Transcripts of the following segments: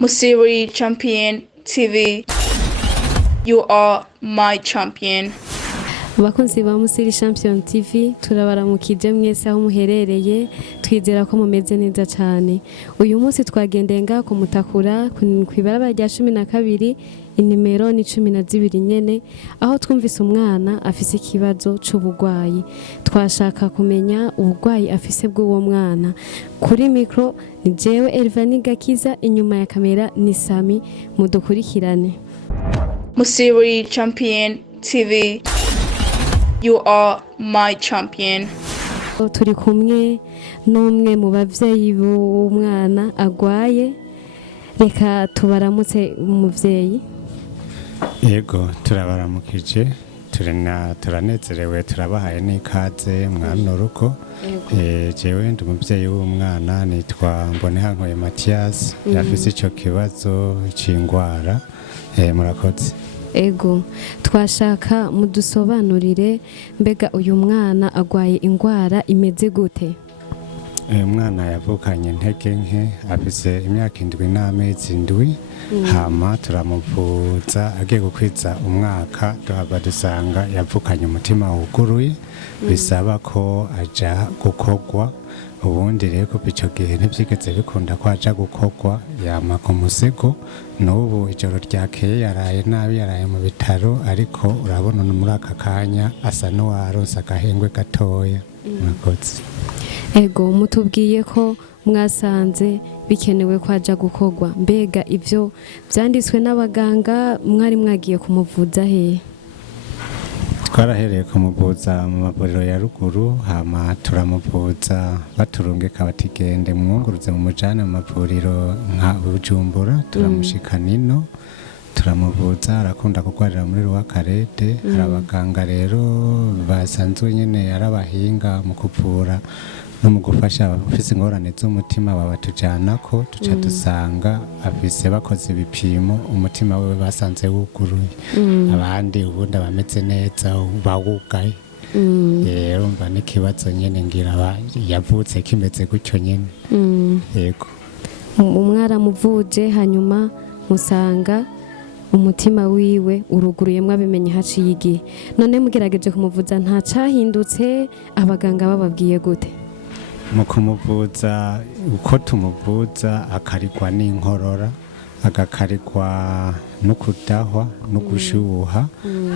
Musiri Champion TV. You are my champion. Abakunzi ba Musiri Champion TV turabaramukije mwese aho muherereye, twizera ko mumeze neza cyane. Uyu munsi twagendeye ngaho ku Mutakura kw'ibarabara rya 12 inimero ni 12 nyene, aho twumvise umwana afise ikibazo c'ubugwayi. Twashaka kumenya ubugwayi afise bw'uwo mwana. Kuri micro ni jewe Elvani Gakiza, inyuma ya kamera ni Sami. Mudukurikirane. Musiri Champion TV. You are my champion. Turi kumwe n'umwe mu bavyeyi b'umwana agwaye, reka tubaramutse umuvyeyi. Yego turabaramukije, turanezerewe, turabahaye n'ikaze mwana uruko. Jewe ndi umuvyeyi w'umwana nitwa Mbonehankoye Mathias, yafise ico kibazo c'ingwara. Murakoze. Ego twashaka mudusobanurire, mbega uyu mwana agwaye ingwara imeze gute? Umwana yavukanye intege nke, afise imyaka 7 n'amezi 7. Hama turamuvuza agiye gukwiza umwaka, duhava dusanga yavukanye umutima wuguruye, bisaba ko aja gukogwa. Ubundi rero ko ico gihe ntivyigeze bikunda ko aja gukogwa, yama ku musego. N'ubu ijoro ryakeye yaraye nabi, yaraye mu bitaro, ariko urabona muri aka kanya asa n'uwaronse agahengwe gatoya. Murakoze. Ego mutubwiye ko mwasanze bikenewe ko aja gukogwa, mbega ivyo vyanditswe n'abaganga, mwari mwagiye kumuvuza hehe? Twarahereye kumuvuza mu mavuriro ya ruguru, hama turamuvuza baturungika batigende mwunguruze mu mujane mu mavuriro nka Bujumbura, turamushikana ino turamuvuza. Arakunda kugwarira muri Rwakarede. Hari abaganga rero basanzwe nyene arabahinga mu kuvura no mu gufasha abafise ingorane z'umutima, babatujanako tuca dusanga afise, bakoze ibipimo umutima wewe basanze wuguruye. Abandi ubundi bameze neza bawugaye. Urumva n'ikibazo nyene ngira yavutse kimeze gutyo nyene. Yego umwaramuvuje hanyuma musanga umutima wiwe uruguruye, mwabimenye haciye igihe. None mugerageje kumuvuza nta cahindutse, abaganga bababwiye gute? Mu kumuvuza uko tumuvuza akarigwa n'inkorora, agakarigwa no kudahwa no gushuha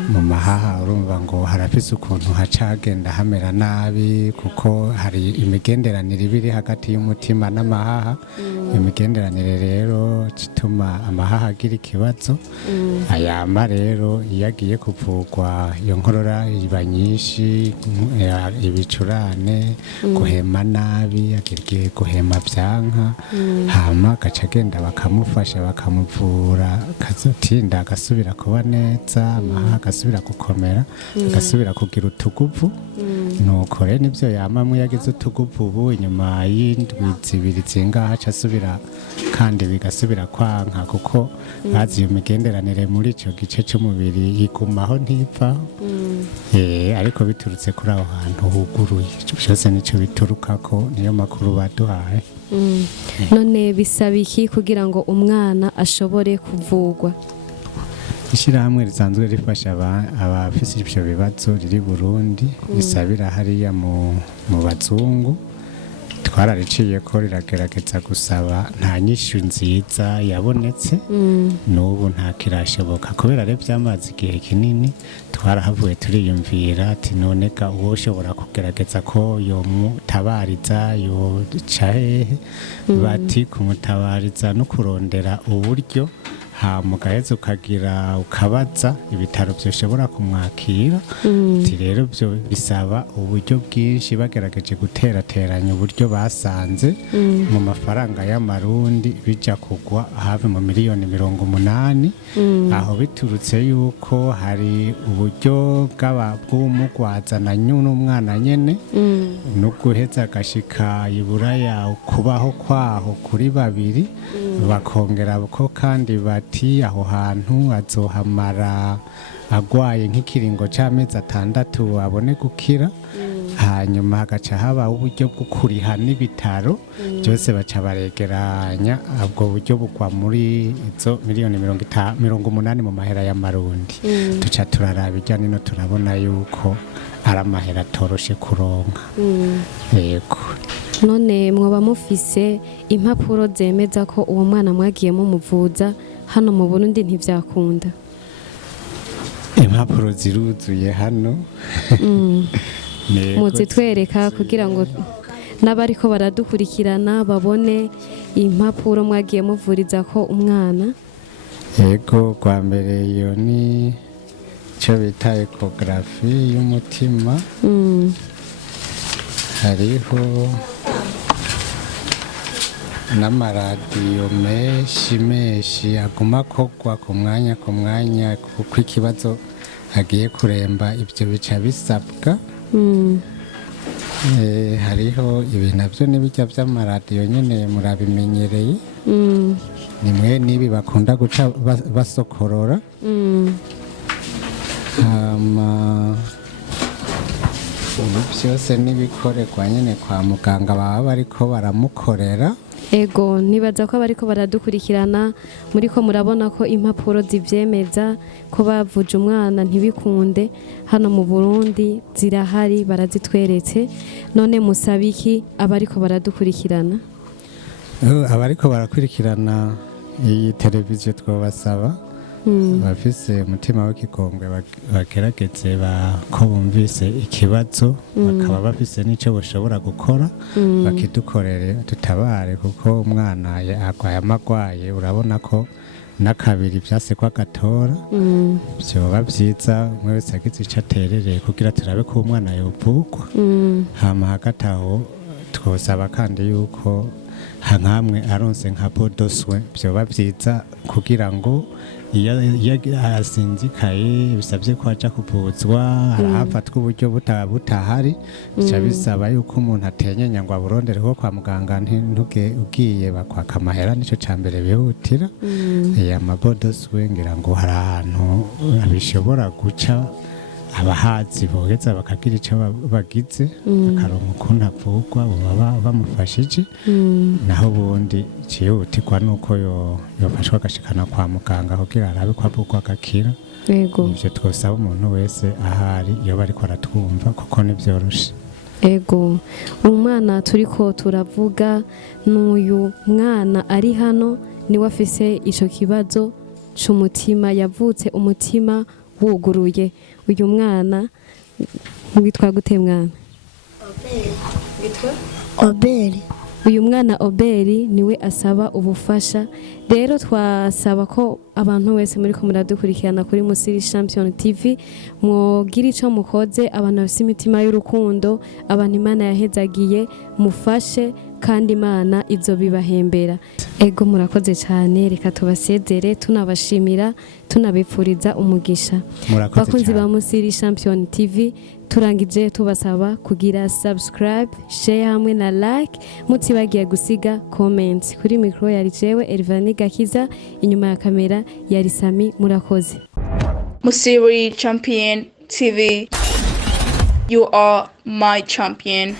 mu mahaha. Urumva ngo harafise ukuntu hacagenda hamera nabi, kuko hari imigenderanire ibiri hagati y'umutima n'amahaha. Imigenderanire rero cituma amahaha agira ikibazo. Ayama rero iyo agiye kuvugwa iyo nkorora iba nyinshi, ibicurane, guhema nabi, agiye guhema vyanka. Hama gacagenda bakamufasha bakamuvura, kazotinda agasubira kuba neza, amahaha agasubira gukomera, agasubira kugira utuguvu. Nuko rero nivyo yamamwe yagize utuguvu, ubu inyuma y'indwi 2 zingaha casubira kandi bigasubira kwanka, kuko bazi iyo migenderanire muri ico gice c'umubiri yigumaho ntipa. Ariko biturutse kuri aho hantu huguruye, byose nico biturukako, niyo makuru baduhaye. None bisaba iki kugira ngo umwana ashobore kuvugwa? Ishirahamwe risanzwe rifasha abafise ivyo bibazo riri Burundi, risabira hariya mu bazungu. Twarariciye ko riragerageza gusaba, nta nyishu nziza yabonetse. N'ubu nta kirashoboka, kubera rero byamaze igihe kinini. Twarahavuye turiyumvira ati none ka uwo ushobora kugerageza ko yomutabariza, yoca hehe? Bati kumutabariza no kurondera uburyo, mugaheza ukabaza ibitaro byoshobora kumwakira. Rero byo bisaba uburyo bwinshi, bagerageje guterateranya uburyo basanze mu mafaranga y'amarundi bija kugwa hafi mu miliyoni 80. Aho biturutse yuko hari uburyo bw'umugwaza na n'umwana nyene, no guheza agashika iburaya kubaho kwaho kuri 2, bakongera ko kandi bati aho hantu azohamara agwaye nk'ikiringo c'amezi 6 abone gukira. hanyuma hagaca haba uburyo bwo kuriha n'ibitaro byose baca baregeranya ubwo buryo bugwa muri izo miliyoni 80 mu mahera y'amarundi tuca turaraba ijya nino turabona yuko ari amahera atoroshe kuronka yego. None mwoba mufise impapuro zemeza ko uwo mwana mwagiye mumuvuza hano mu Burundi ntivyakunda? Impapuro ziruzuye hano muzitwereka kugira ngo n'abariko baradukurikirana babone impapuro mwagiye muvuriza ko umwana. Yego, kwa mbere iyo ni cyo bita ekogarafi y'umutima. Hariho n'amaradiyo menshi aguma kogwa ku mwanya kuko ikibazo agiye kuremba ibyo bica bisabwa. Hariho ibi nabyo n'ibijya by'amaradiyo nyine murabimenyereye, nimwe n'ibi bakunda guca basokorora. Ubu byose n'ibikorerwa nyine kwa muganga baba bariko baramukorera. Ego, nibaza ko bariko baradukurikirana muriko murabona ko impapuro zivyemeza ko bavuje umwana ntibikunde hano mu Burundi zirahari, barazitweretse. None musabiki abariko baradukurikirana? Abariko barakurikirana iyi televiziyo twabasaba bafise umutima w'ikigongwe bagerageze ko bumvise ikibazo bakaba bafise n'icyo bashobora gukora bakidukorere tutabare, kuko umwana agwaye amagwaye urabona ko n'akabiri vyasekwa gatora. Vyoba vyiza umwe wese agize ico aterereye kugira turabe ko umwana yovugwa. Hama hagati aho twosaba kandi yuko nkamwe aronse nka bodoswe vyoba vyiza kugira ngo iyo asinzikaye bisabye ko aja kuvuzwa harafatwa uburyo butahari, bica bisaba yuko umuntu atenyenya ngo aburondere ko kwa muganga ugiye bakwaka amahera, nico cambere bihutira. Amabodoswe ngira ngo hari ahantu bishobora guca abahazi boheza bakagira icyo bagize bakaronka ukuntu avugwa baba bamufashije. Naho ubundi cyihutirwa nuko yofashwa agashikana kwa muganga kugira arabe ko avugwa agakira. Ivyo twosaba umuntu wese ahari iyo bariko aratwumva kuko nivyoroshe. Ego, umwana turiko turavuga n'uyu mwana ari hano niwe afise ico kibazo c'umutima, yavutse umutima wuguruye. Uyu mwana witwa gute mwana? Oberi. Uyu mwana Oberi niwe asaba ubufasha. Rero twasaba ko abantu wese muri ko muradukurikirana kuri Musiri Champion TV mwogira ico mukoze, abantu bafite imitima y'urukundo, abantu Imana yahezagiye mufashe kandi Imana izo bibahembera. Ego, murakoze cyane, reka tubasezere tunabashimira tunabipfuriza umugisha. Bakunzi ba Musiri Champion TV turangije tubasaba kugira subscribe, share hamwe na like, mutibagiye gusiga comment. Kuri micro yari jewe Elvani Gakiza, inyuma ya kamera yari Sami. Murakoze. Musiri Champion TV, you are my champion.